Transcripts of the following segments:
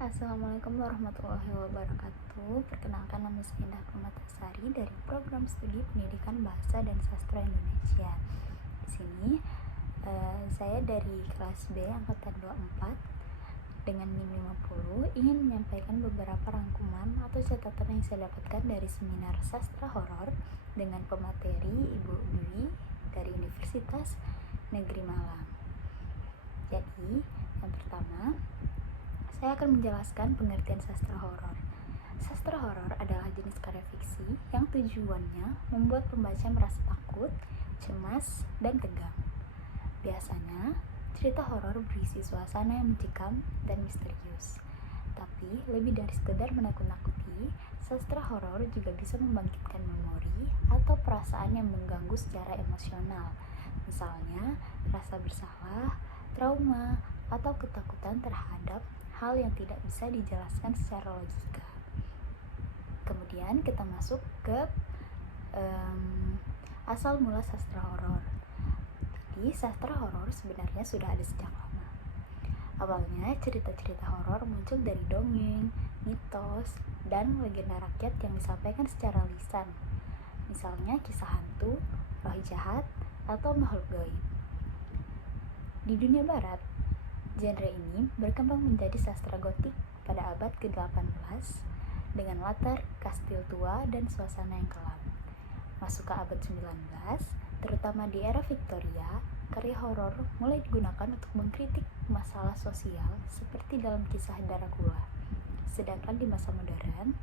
Assalamualaikum warahmatullahi wabarakatuh. Perkenalkan, nama saya Indah Permatasari dari Program Studi Pendidikan Bahasa dan Sastra Indonesia. Di sini saya dari kelas B angkatan 24 dengan NIM 50 ingin menyampaikan beberapa rangkuman atau catatan yang saya dapatkan dari seminar sastra horor dengan pemateri Ibu Dwi dari Universitas Negeri Malang. Jadi, yang pertama, saya akan menjelaskan pengertian sastra horor. Sastra horor adalah jenis karya fiksi yang tujuannya membuat pembaca merasa takut, cemas, dan tegang. Biasanya, cerita horor berisi suasana yang mencekam dan misterius. Tapi, lebih dari sekedar menakut-nakuti, sastra horor juga bisa membangkitkan memori atau perasaan yang mengganggu secara emosional. Misalnya, rasa bersalah, trauma, atau ketakutan terhadap hal yang tidak bisa dijelaskan secara logika. Kemudian kita masuk ke asal mula sastra horor. Jadi sastra horor sebenarnya sudah ada sejak lama. Awalnya cerita-cerita horor muncul dari dongeng, mitos, dan legenda rakyat yang disampaikan secara lisan. Misalnya kisah hantu, roh jahat, atau makhluk gaib. Di dunia barat, genre ini berkembang menjadi sastra gotik pada abad ke-18 dengan latar kastil tua dan suasana yang kelam. Masuk ke abad 19, terutama di era Victoria, karya horor mulai digunakan untuk mengkritik masalah sosial seperti dalam kisah Dracula. Sedangkan di masa modern,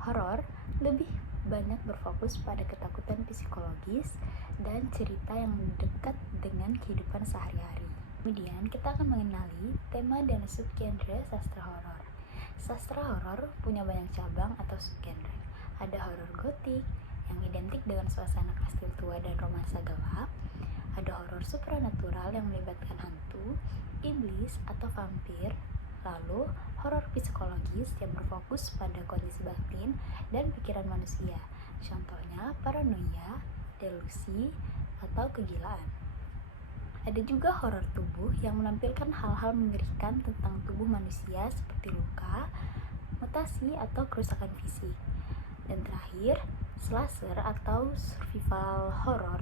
horor lebih banyak berfokus pada ketakutan psikologis dan cerita yang dekat dengan kehidupan sehari-hari. Kemudian kita akan mengenali tema dan subgenre sastra horor. Sastra horor punya banyak cabang atau subgenre. Ada horor gotik yang identik dengan suasana kastil tua dan romansa gelap. Ada horor supranatural yang melibatkan hantu, iblis atau vampir. Lalu horor psikologis yang berfokus pada kondisi batin dan pikiran manusia. Contohnya paranoia, delusi, atau kegilaan. Ada juga horor tubuh yang menampilkan hal-hal mengerikan tentang tubuh manusia seperti luka, mutasi, atau kerusakan fisik. Dan terakhir, slasher atau survival horror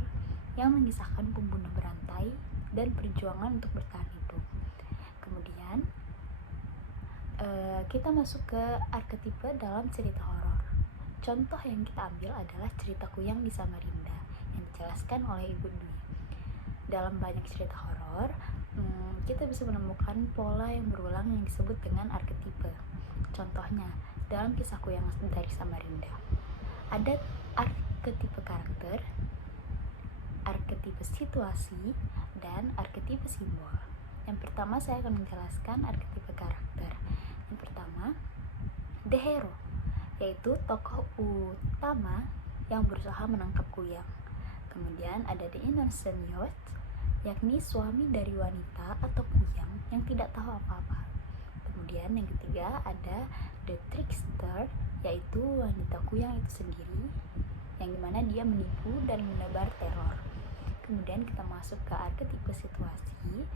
yang mengisahkan pembunuh berantai dan perjuangan untuk bertahan hidup. Kemudian, kita masuk ke arketipe dalam cerita horor. Contoh yang kita ambil adalah cerita Kuyang di Samarinda yang dijelaskan oleh Ibu Dwi. Dalam banyak cerita horor, kita bisa menemukan pola yang berulang yang disebut dengan arketipe. Contohnya, dalam kisah Kuyang dari Samarinda, ada arketipe karakter, arketipe situasi, dan arketipe simbol. Yang pertama saya akan menjelaskan arketipe karakter. Yang pertama, the hero, yaitu tokoh utama yang berusaha menangkap Kuyang. Kemudian ada the innocent youth, yakni suami dari wanita atau Kuyang yang tidak tahu apa-apa. Kemudian yang ketiga ada the trickster, yaitu wanita Kuyang itu sendiri, yang dimana dia menipu dan menebar teror. Kemudian kita masuk ke arketipe situasi,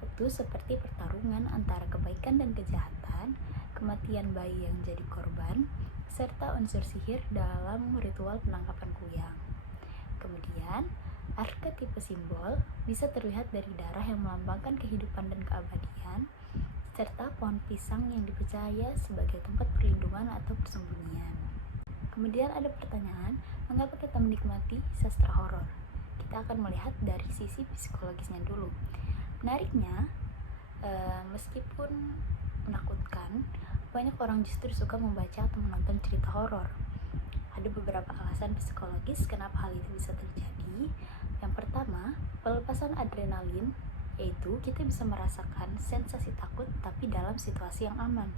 yaitu seperti pertarungan antara kebaikan dan kejahatan, kematian bayi yang jadi korban, serta unsur sihir dalam ritual penangkapan Kuyang. Kemudian, arketipe simbol bisa terlihat dari darah yang melambangkan kehidupan dan keabadian, serta pohon pisang yang dipercaya sebagai tempat perlindungan atau persembunyian. Kemudian ada pertanyaan, mengapa kita menikmati sastra horor? Kita akan melihat dari sisi psikologisnya dulu. Menariknya, meskipun menakutkan, banyak orang justru suka membaca atau menonton cerita horor. Ada beberapa alasan psikologis kenapa hal itu bisa terjadi. Yang pertama, pelepasan adrenalin, yaitu kita bisa merasakan sensasi takut tapi dalam situasi yang aman.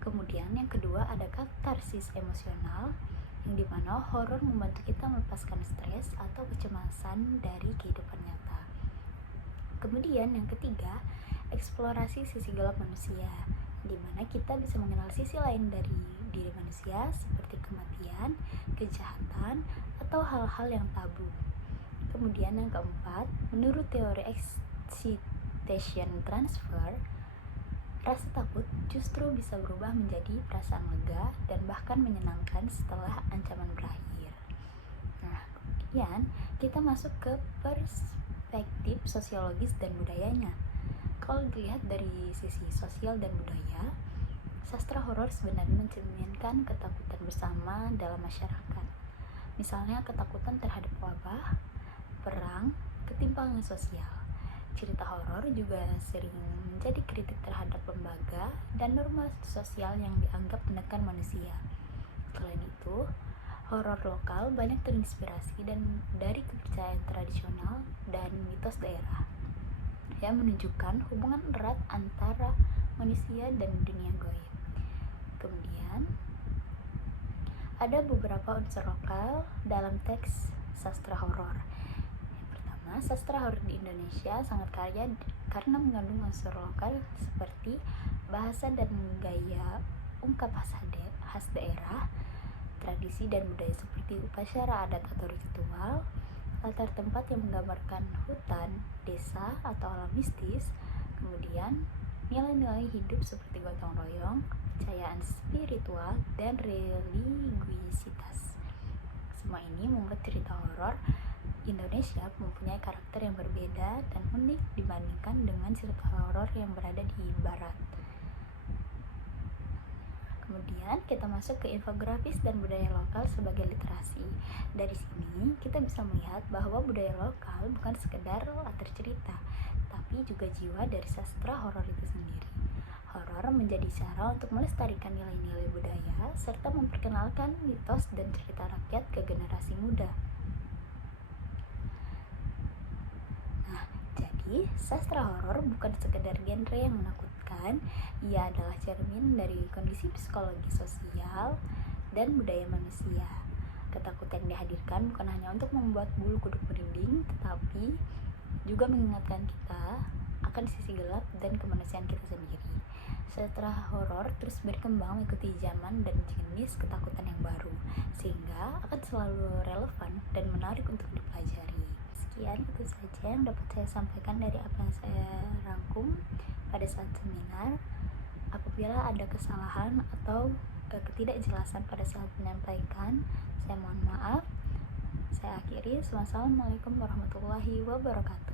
Kemudian yang kedua ada katarsis emosional, yang dimana horor membantu kita melepaskan stres atau kecemasan dari kehidupan nyata. Kemudian yang ketiga, eksplorasi sisi gelap manusia, di mana kita bisa mengenal sisi lain dari diri manusia seperti kematian, kejahatan, atau hal-hal yang tabu. Kemudian yang keempat, menurut teori excitation transfer, Rasa takut justru bisa berubah menjadi perasaan lega dan bahkan menyenangkan setelah ancaman berakhir. Nah, kemudian kita masuk ke perspektif sosiologis dan budayanya. Kalau dilihat dari sisi sosial dan budaya, sastra horor sebenarnya mencerminkan ketakutan bersama dalam masyarakat. Misalnya ketakutan terhadap wabah, perang, ketimpangan sosial. Cerita horor juga sering menjadi kritik terhadap lembaga dan norma sosial yang dianggap menekan manusia. Selain itu, horor lokal banyak terinspirasi dari kepercayaan tradisional dan mitos daerah yang menunjukkan hubungan erat antara manusia dan dunia gaib. Kemudian, ada beberapa unsur lokal dalam teks sastra horor. Yang pertama, sastra horor di Indonesia sangat kaya karena mengandung unsur lokal seperti bahasa dan gaya ungkap khas daerah, tradisi dan budaya seperti upacara adat atau ritual, latar tempat yang menggambarkan hutan, desa, atau alam mistis, kemudian nilai-nilai hidup seperti gotong royong, kepercayaan spiritual, dan religiusitas. Semua ini membuat cerita horor Indonesia mempunyai karakter yang berbeda dan unik dibandingkan dengan cerita horor yang berada di barat. Kemudian kita masuk ke infografis dan budaya lokal sebagai literasi. Dari sini kita bisa melihat bahwa budaya lokal bukan sekedar latar cerita, tapi juga jiwa dari sastra horor itu sendiri. Horor menjadi cara untuk melestarikan nilai-nilai budaya serta memperkenalkan mitos dan cerita rakyat ke generasi muda. Nah, jadi sastra horor bukan sekedar genre yang menakutkan, ia adalah cermin dari kondisi psikologi sosial dan budaya manusia. Ketakutan yang dihadirkan bukan hanya untuk membuat bulu kuduk merinding, tetapi juga mengingatkan kita akan sisi gelap dan kemanusiaan kita sendiri. Sastra horor terus berkembang mengikuti zaman dan jenis ketakutan yang baru, sehingga akan selalu relevan dan menarik untuk dipelajari. Sekian itu saja yang dapat saya sampaikan dari apa yang saya rangkum pada saat seminar. Apabila ada kesalahan atau ketidakjelasan pada saat menyampaikan, saya mohon maaf. Saya akhiri. Wassalamualaikum warahmatullahi wabarakatuh.